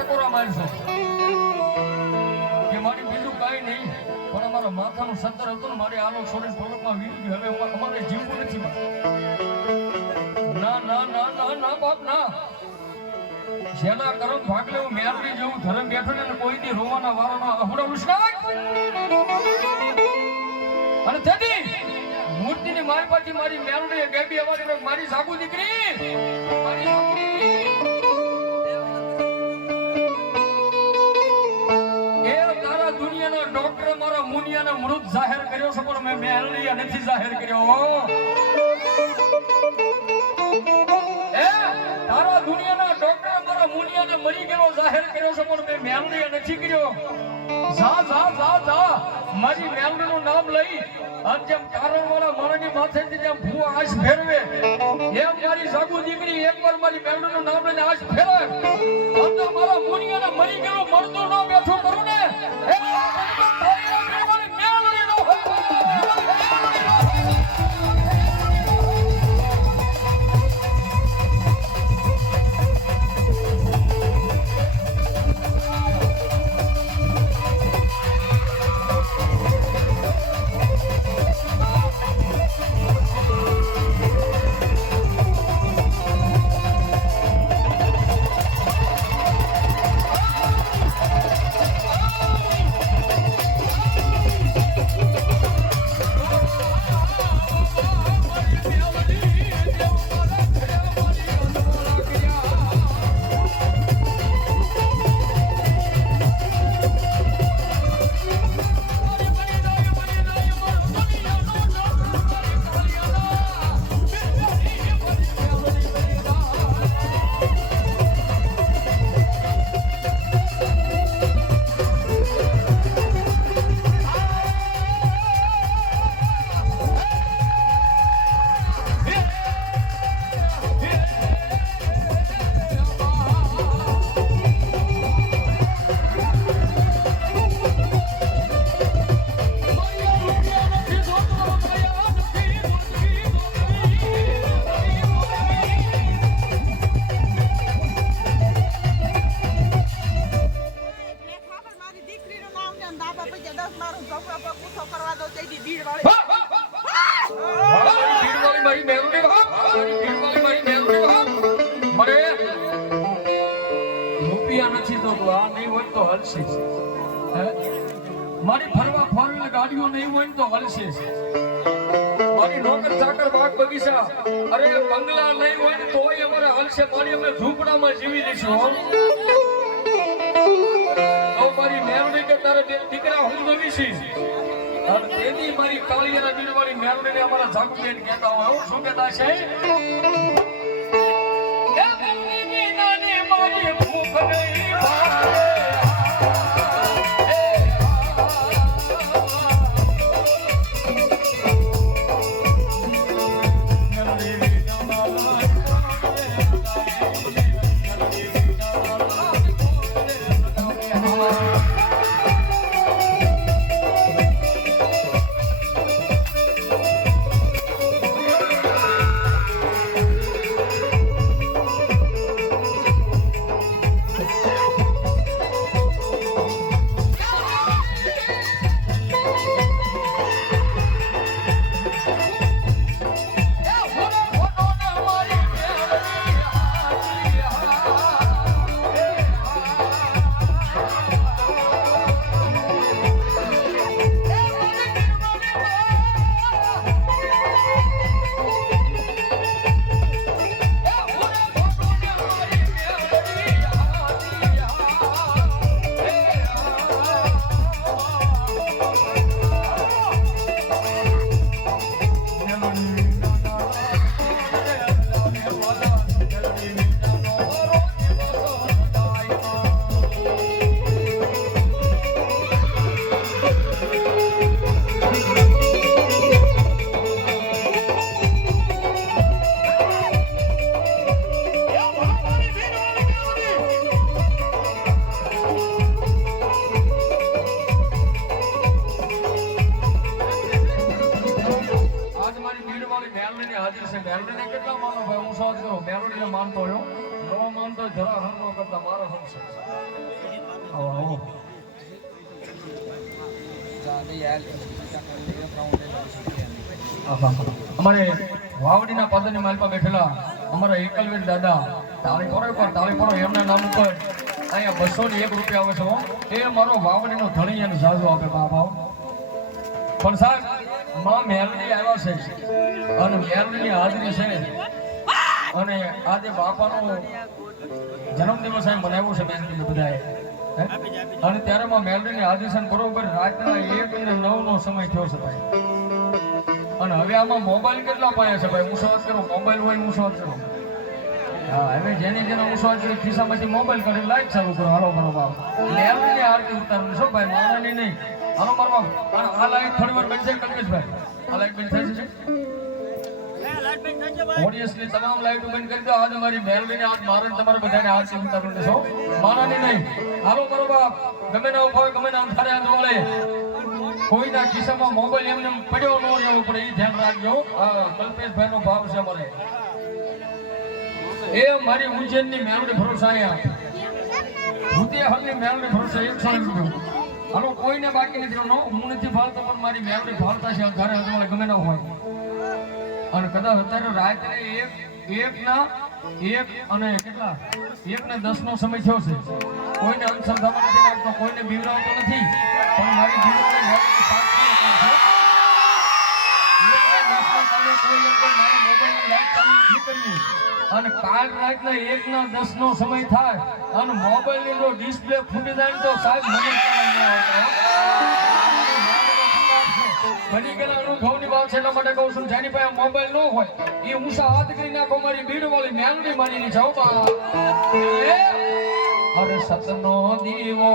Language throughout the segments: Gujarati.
ટકોરા મારશો કે મારી બીજું કાંઈ નહીં, પણ અમારા માથાનું સત્તર હતું ને મારી આલો છોડી થોડોકમાં વીડી ગયું. હવે અમારે જીવવું નથી. ના ના ના ના ના બાપ ના. જેના કરમ ભાગલે હું મેરડી જેવું ધર્મ બેઠો ને કોઈ દી રોવાના વાળાના અહુડા ઉછળાય. અને તેથી મૂર્તિની મારી પાછી મારી મેરડી ગેબી અમારી મારી સાગુ દીકરી મારી એ તારા દુનિયાના ડોક્ટર મારા મુનિયાના મૃત જાહેર કર્યો છે, પણ મેં મેરડી નથી જાહેર કર્યો. એ તારા દુનિયાના ડોક્ટર મારા મુનિયાને મરી ગયેલો જાહેર કર્યો છે, પણ મેં મેરડી નથી કર્યો. જા જા જા જા મારી મેરડીનું નામ લઈ અને જેમ કારણવાળા મારાની માથેથી જેમ ભૂ આશ ફેરવે એમ મારી સાગુ દીકરી એકવાર મારી મેરડીનું નામ લઈને આશ ફેરવે અને મારા મુનિયાને મરી ગયેલો મરતું ન બેઠું કરું ને એ મારી મેરડી નો મારી ફરવા ફોરેલ ગાડીઓ નહીં હોય તો હલશે. મારી નોકર ચાકર બાગ બગીચા અરે બંગલા નહીં હોય ને તોય અમારે હલશે. મારી અમે ઝૂંપડામાં જીવી દઈશું. તો મારી મેરડી કે તારે બે દીકરા હું નવીશી અને તેની મારી કાળિયાના બીરવાળી મેરડીને અમારા જાગુબેન કહેતા હોય. હું શું કહેતા છે મારી ભૂખ નહીં ભાવે મેલોડીને કેટલા માનો ભાઈ? હું સાથ કરો મેલોડીને માનતો હોય. માનતો જરા હર ન કરતા મારો હમ છે. આવો આવો અમારે વાવડીના પાદરની માલપા બેઠેલા અમારા એકલવીર દાદા તાળી પડો એમના નામ ઉપર અહીંયા 201 રૂપિયા આવે છે. એ મારો વાવડીનો ધણી અને જાજુ આપે ભાવ. પણ સાહેબ માં મેલડી આવ્યા છે અને મેલડીની હાજરી છે અને આજે બાપાનો જન્મદિવસ અહીં મનાવ્યો છે બેન બધાએ અને ત્યારે માં મેલડીની હાજરી છે બરોબર રાતના 1 અને 9 નો સમય થયો છે ભાઈ. અને હવે આમાં મોબાઈલ કેટલા પાયા છે ભાઈ? હું વાત કરો મોબાઈલ હોય હું વાત કરો. હા હવે જેની જેનો હું વાત કરી ખિસ્સામાંથી મોબાઈલ કરી લાઈટ ચાલુ કરો હાલો કરો બાપ મેલડીની આરતી ઉતારવાની છો ભાઈ માનાની નહીં. હાલો મારો બાપ આ લાઈટ થોડી વાર બંધ છે કલ્પેશભાઈ આ લાઈટ બંધ થાય છે ઓડિયન્સની તમામ લાઈટો બંધ કરી દો. આજ અમારી મેલડીને આજ મારે તમારે બધાને આરતી ઉતારવાની છો માનાની નહીં. હાલો મારો બાપ ગમે ના ઉભો ગમે ના અંધારે હાથ વળે કોઈના ખિસ્સામાં મોબાઈલ એમને પડ્યો ન રહેવો પડે એ ધ્યાન રાખજો. કલ્પેશભાઈ નો ભાવ છે અમારે એ મારી ઉજ્જૈનની મેલડી ભરોસા અહીંયા ભૂતિયાહારની મેલડી ભરોસા 100 રૂપિયા. હાલો કોઈને બાકી નથી હું નથી ભાળતો પણ મારી મેલડી ભાળતા છે ઘરે હજુ ગમે ન હોય. અને કદાચ અત્યારે રાત્રે એક અને કેટલા 1 ને 10 નો સમય થયો છે. કોઈને અંધશ્રદ્ધામાં નથી લાગતો કોઈને બીવરાવતો નથી પણ મારી જીવનને મેલડી સાચી છે. 1 ને 10 નો તમે કોઈ એક મારા મોબાઈલની લાઈટ ચાલુ નથી કરવી અને કાલ રાતના 1 ના 10 નો સમય થાય અને મોબાઈલની જો ડિસ્પ્લે ફૂટી જાય તો સાહેબ મને બની ગયેલા અનુભવની વાત છે એટલા માટે કહું છું જેની પાસે મોબાઈલ ન હોય એ ઊંચા હાથ કરી નાખો મારી ભીડ વાળી મેલડી માની જાઓ બા. અરે સતનો દીવો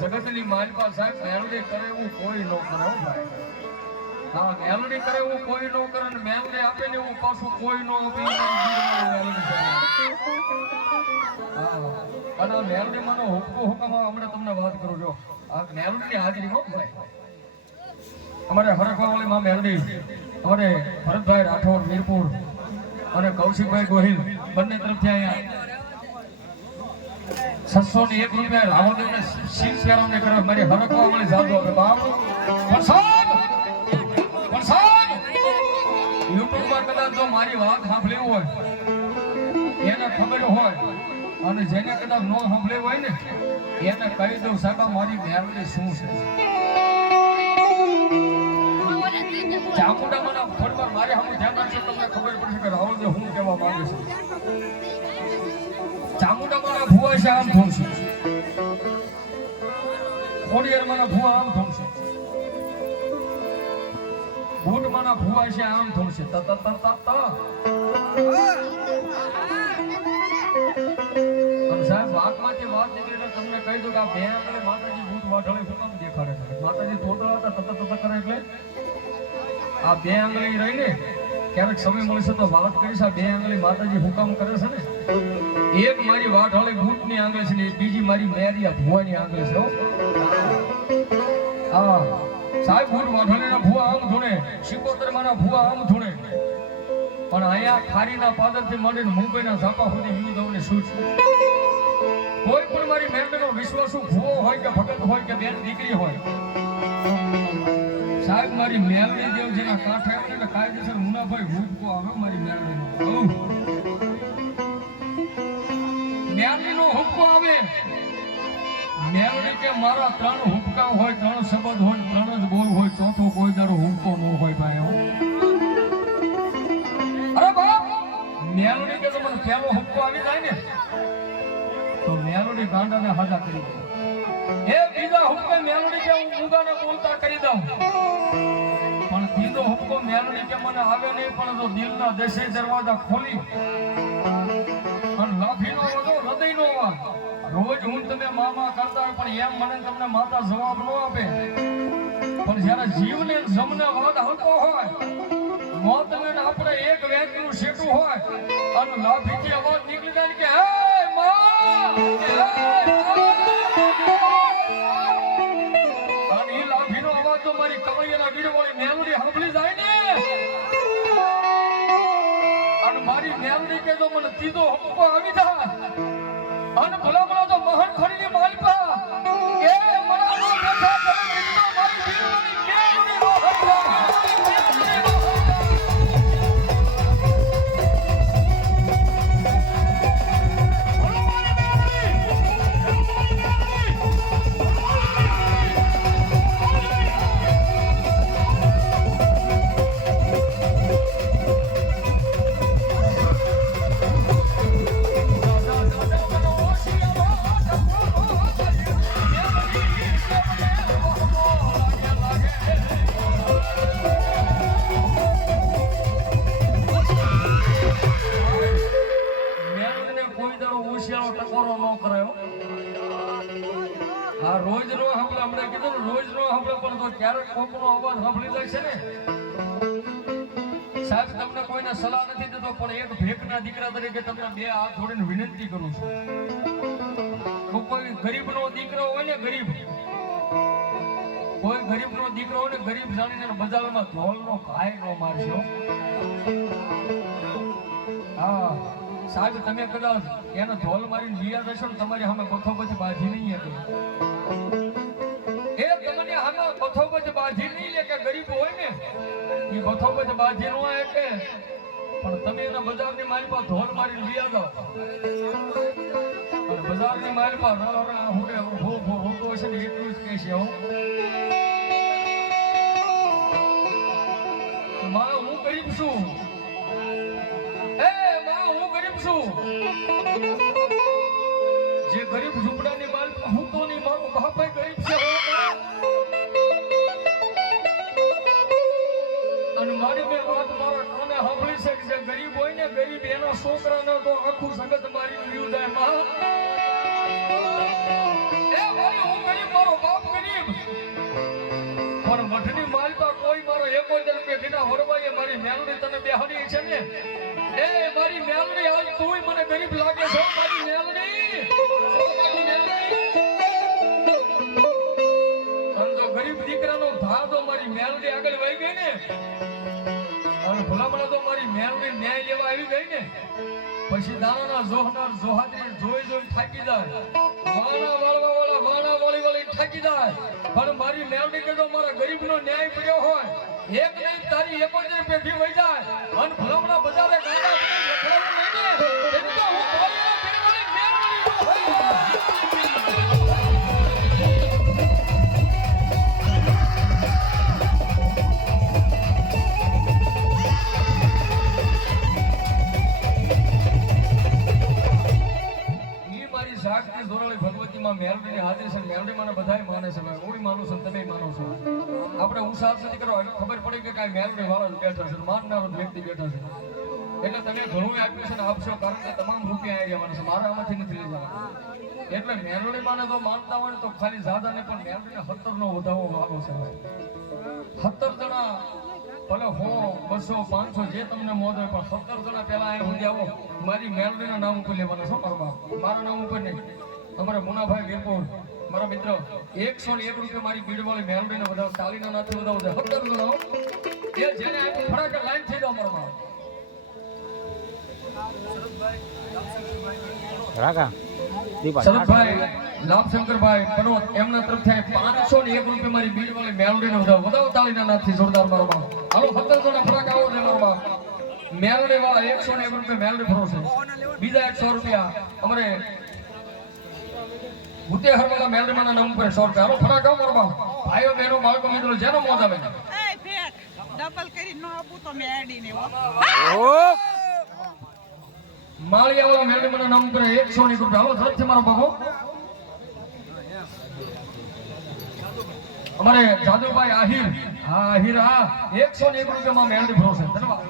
જગતની માલપા સાહેબ મેલડી કરે એવું કોઈ ન કરે ભાઈ. હા મેલડી કરે એવું કોઈ ન કરે ને મેલડી આપે ને એવું પાછું કોઈ ન આપે. અને મેલડી માનો હુકમ હમણાં તમને વાત કરું છો આ મેલડીની હાજરીમાં ભાઈ અમારે હરખવાવાળી માં મેલડી અમારે ભરતભાઈ રાઠોડ વીરપુર અને કૌશિકભાઈ ગોહિલ બંને તરફથી અહીંયા ₹601 રાવણદેવને શીલ પહેરાવને કરે મારી હરકવા મળી જાતો હવે બાપ પણ YouTube પર કદાચ જો મારી વાત સાંભળી હોય એને ખબર હોય અને જેને કદાચ ન સાંભળી હોય ને એને કહી દઉં સાહેબ મારી મેરડી શું છે ચામુંડા મને થોડી વાર મારે હમણાં ધ્યાન રાખજો તમને ખબર પડશે કે રાવણદેવ હું કહેવા માંગે છે ચામુંડા મારા ભુવા છે આમ ધૂમ છે ખોડિયાર મારા ભુવા આમ ધૂમ છે ભૂટ મારા ભુવા છે આમ ધૂમ છે ત ત ત ત ત સાહેબ વાતમાંથી વાત નીકળીને તમને કહી દઉં કે આ બે આંગળે માતાજી ભૂત વાઢળે શું કામ દેખાડે છે માતાજી તોતળા હતા તત તત કરે એટલે આ બે આંગળી રહીને ક્યારેક સમય મળશે તો વાત કરીશ આ બે આંગળી માતાજી હુકામ કરે છે ને એક મારી વાઢળે ભૂતની આંગળી છે ને બીજી મારી મેરિયા ભુવાની આંગળી છે હા સાહેબ ભૂત વાઢળેના ભુવા આમ ધૂણે શિકોતર માના ભુવા આમ ધૂણે પણ અહીંયા ખારીના પાદરથી માંડીને મુંબઈના ઝાપા સુધી યુદ્ધોને શું છે કોઈ પણ મારી મેરડીનો વિશ્વાસુ ભુવો હોય કે ભગત હોય કે બેન દીકરી હોય સાહેબ મારી મેરડી દેવ જેના કાંઠે આવે ને કાયદેસર મુનાભાઈ હુબકો આવે મારી મેરડીનો મેરડીનો હુબકો આવે મેરડી કે મારા 3 હુબકા હોય 3 શબ્દ હોય 3 જ બોલ હોય ચોથો કોઈ દાડો હુબકો ન હોય ભાઈ અરે બાપ મેરડી કે તો મને પહેલો હુબકો આવી જાય ને તો મેલોડી ગાંડાને હાજા કરી દે એ બીજા હુક્કો મેલોડી કે હું મુગાને બોલતા કરી દઉં પણ બીજો હુક્કો મેલોડી કે મને આવે નહીં પણ જો દિલના દેશે દરવાજા ખોલી અને લાફીનો વધો હૃદયનો અવાજ રોજ હું તમે મામા કરતા હોય પણ એમ મને તમને માતા જવાબ ન આપે પણ જ્યારે જીવને જમને વાદ આવતો હોય મોત ને આપણે એક વ્યક્તિનું શેટું હોય અને લાફીથી અવાજ નીકળી જાય કે હે અને લાફીનો અવાજ તો મારી કમૈયાના ગીડવાળી મેલોડી સાંભળી જાય ને અને મારી મેલોડી કે તો મને તીધો હુક્કો આવી જાય અને ભલા ભલા તો મહન ખરીની માલપા એ મરા નો બેઠા કરે તો મારી ગીડવાળી મેલોડી નો હકવા ક્યારેક કોકનો અવાજ સાંભળી જાય છે ને સાહેબ તમને કોઈને સલાહ નથી દેતો પણ એક ભેખના દીકરા તરીકે તમને બે હાથ જોડીને વિનંતી કરું છું કોઈ ગરીબનો દીકરો હોય ને કોઈ ગરીબનો દીકરો હોય ને ગરીબ જાણીને બજારમાં ઢોલનો ભાઈ નો મારશો હા સાહેબ તમે કદાચ એને ઢોલ મારીને વિયા જશો ને તમારી સામે બથો પછી બાજી નહીં હતી બાજી નહીં લે કે ગરીબ હોય ને એ બથો પછી બાજી નો એટલે પણ તમે એના બજારની મારી પાસે ઢોલ મારીને વિયા જાઓ અને બજારની મારી પાસે હુડે હોતો હશે ને એટલું જ કહેશે માં હું ગરીબ છું હું ગરીબ છું જે ગરીબ ઝૂંપડાની માલ હું તો નહીં મારો બાપ ગરીબ છે અને મારી મેં વાત મારા કાને સાંભળી છે કે જે ગરીબ હોય ને ગરીબ એના છોકરાને તો આખું જગત મારી ગયું જાય માં હું ગરીબ મારો બાપ ગરીબ પણ મઠની માલપા કોઈ મારો 1000 પેઢીના વરવાઈએ મારી મેલડી તને બેહાડી છે ને મારી મેલડી આજ તું મને ગરીબ લાગે છે મારી મેલડી તો ગરીબ દીકરાનો ભાવ તો મારી મેલડી આગળ વહી ગઈ ને અને ભલામણા તો મારી મેલડી ન્યાય લેવા આવી ગઈ ને પછી દાણાના જોહનાર જોહાદરી જોઈને થાકી જાય, વાણા વાળવા વાળા વાણા વાળી થાકી જાય, પણ મારી મેલડી કે જો મારા ગરીબનો ન્યાય પડ્યો હોય, એક નહીં તારી 71 પેઢી વહી જાય અને ભલામણા બજારે ગાડા લખડાવું નહીં ને, એની તો હું કોળીનો બીરવાળી મેલડી ભગવતીમાં મેલડીની હાજરી છે. મેલડી મને બધાય માને છે ભાઈ, હું માનું છું, તમે માનો છો. આપણે ઉત્સાહ નથી કરો, ખબર પડી કે કાંઈ મેલડી વાળા જ બેઠા છે, માનનારો વ્યક્તિ બેઠા છે, એટલે તમે ઘણું આપ્યું છે ને આપશો, કારણ કે તમામ રૂપિયા આવી જવાના છે, મારા આમાંથી નથી લઈ જવાના. એટલે મેલડી માને તો માનતા હોય ને તો ખાલી જાદા ને પણ મેલડીને 17 નો વધાવો વાલો છે ભાઈ. 17 જણા ભલે 100 200 500 જે તમને મોજ હોય, પણ 17 જણા પહેલા અહીં સુધી આવો, મારી મેલડીના નામ ઉપર લેવાના છો મારો બાપ, મારા નામ ઉપર નહીં. અમારા મુનાભાઈ વીરપુર મારા મિત્ર 101 રૂપિયા મારી બીડવાળી મેલડીને વધાવો, તાળીના નાથી વધાવો છે. 17 જણા એ જેને આપ્યું ફટાકે લાઈન થઈ જાવ મારો બાપ. શરદભાઈ લાભશંકરભાઈ પનોત એમના તરફથી 501 રૂપિયા મારી બીડવાળી મેલડીને વધાવો તાળીના નાથી જોરદાર મારો બાપ. હાલો 17 જણા ફટાક આવો છે મારો બાપ. મેલડી વાળા 101 રૂપિયા મેલડી ફરો છે. બીજા 100 રૂપિયા અમારે ભૂતેહર વાળા મેલડીમાના નામ ઉપર 100 રૂપિયા. હાલો ફટાક આવો મારો બાપ. ભાઈઓ બહેનો બાળકો મિત્રો જેનો મોજ આવે ડબલ કરી નો આપું તો મેડીને માળિયા વાળા મેલડીમાના નામ ઉપર 101 રૂપિયા. હાલો ઝડપથી મારો બાપો. અમારે જાદુભાઈ આહિર, હા આહિર, હા 101 રૂપિયામાં મેલડી ફરો છે. ધન્યવાદ.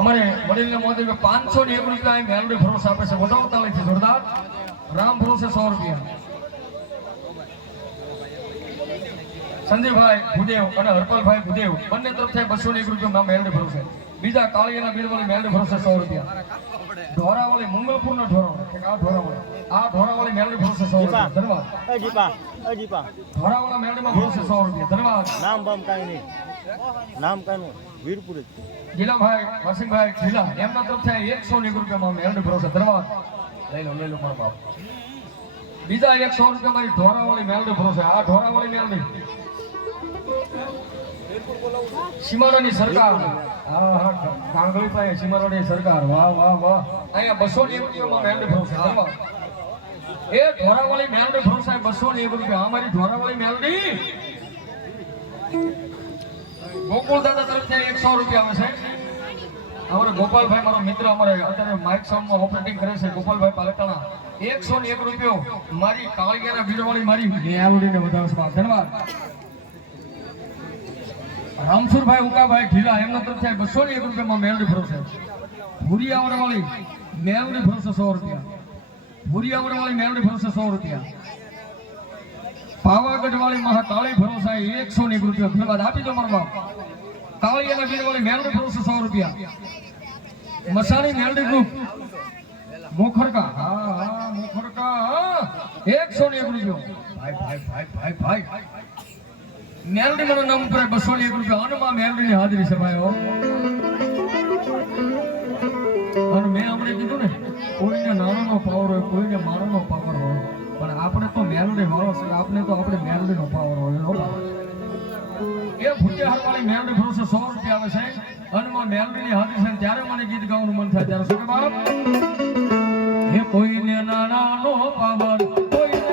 અમારે વડીલને મોદી 501 રૂપિયા મેલડી ભરોસે આપે છે, વધાવો તાળીથી જોરદાર. રામ ભરોસે 100 રૂપિયા. સંજયભાઈ ભુદેવ અને હરપલભાઈ ભુદેવ બંને તરફથી 201 રૂપિયા મેલડી ભરોસે. બીજા કાળિયાના બીરવાળી મેલડી ભરોસે 100 રૂપિયા. ઢોરાવાળી મંગલપુરનો ઢોરાવાળી, આ ઢોરાવાળી મેલડી ભરોસે 100 રૂપિયા. ધન્યવાદ. ઢોરાવાળા મેલડીમાં ભરોસે 100 રૂપિયા. ધન્યવાદ. નામ બામ કાંઈ નહીં, નામ કાંઈ વીરપુર જ. ગીલાભાઈ વસીમભાઈ ગીલા એમના તરફથી 101 રૂપિયામાં મેલડી ભરોસે. ધન્યવાદ. લઈ લો મારા બાપ. બીજા 100 રૂપિયા મારી ઢોરાવાળી મેલડી ભરોસે. આ ઢોરાવાળી મેલડી સીમાડાની સરકાર, હા ગાંગળી પાસે સીમાડાની સરકાર, વાહ વાહ વાહ. અહીંયા 201 રૂપિયામાં મેલડી ભરોસે. ધન્યવાદ. એ ઢોરાવાળી મેલડી ભરોસે 201 રૂપિયા. અમારી ઢોરાવાળી મેલડી ગોકુળ દાદા તરફથી 100 રૂપિયા આવે છે. અમારે ગોપાલભાઈ મારો મિત્ર, અમારે અત્યારે માઇક સાઉન્ડમાં ઓપરેટિંગ કરે છે, ગોપાલભાઈ પાલટાણા 101 રૂપિયો મારી કાળિયાના બીડવાળી મારી મેલડીને વધાવે છે. ધન્યવાદ. રામસુરભાઈ ઉકાભાઈ ઢીલા એમના તરફથી 201 રૂપિયામાં મેલડી ભરોસે. ભુરિયાવાળી મેલડી ભરોસે 100 રૂપિયા. ભુરિયાવાળી મેલડી ભરોસે 100 રૂપિયા. પાવાગઢ વાળી મહાકાળી ભરોસે 101 રૂપિયા. ધન્યવાદ. આપી દો મારા બાપ. કાળિયાના બીરવાળી મેલડી ભરોસે 100 રૂપિયા. મસાણી મેલડી ગ્રુપ મોખરકા, હા મોખરકા 101 રૂપિયો. ભાઈ મેલડી મારા નામ ઉપર 201 રૂપિયા. અનમાં મેલડીની હાજરી છે ભાઈ. અને મેં હમણાં કીધું ને, કોઈને નાનાનો પાવર હોય, કોઈને મારાનો પાવર હોય, પણ આપણે તો મેલડી વાળો છે, આપણે તો આપણે મેલડીનો પાવર હોય. એ ભૂતિયાહાર વાળી મેલડી ભરોસે 100 રૂપિયા આવે છે. અનમાં મેલડીની હાજરી છે. ત્યારે મને ગીત ગાવાનું મન થાય ત્યારે શું કે બાપ, હે કોઈને નાનાનો પાવર, કોઈને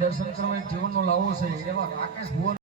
દર્શન કરવા જીવનનો લાવો છે એવા રાકેશ ભુવન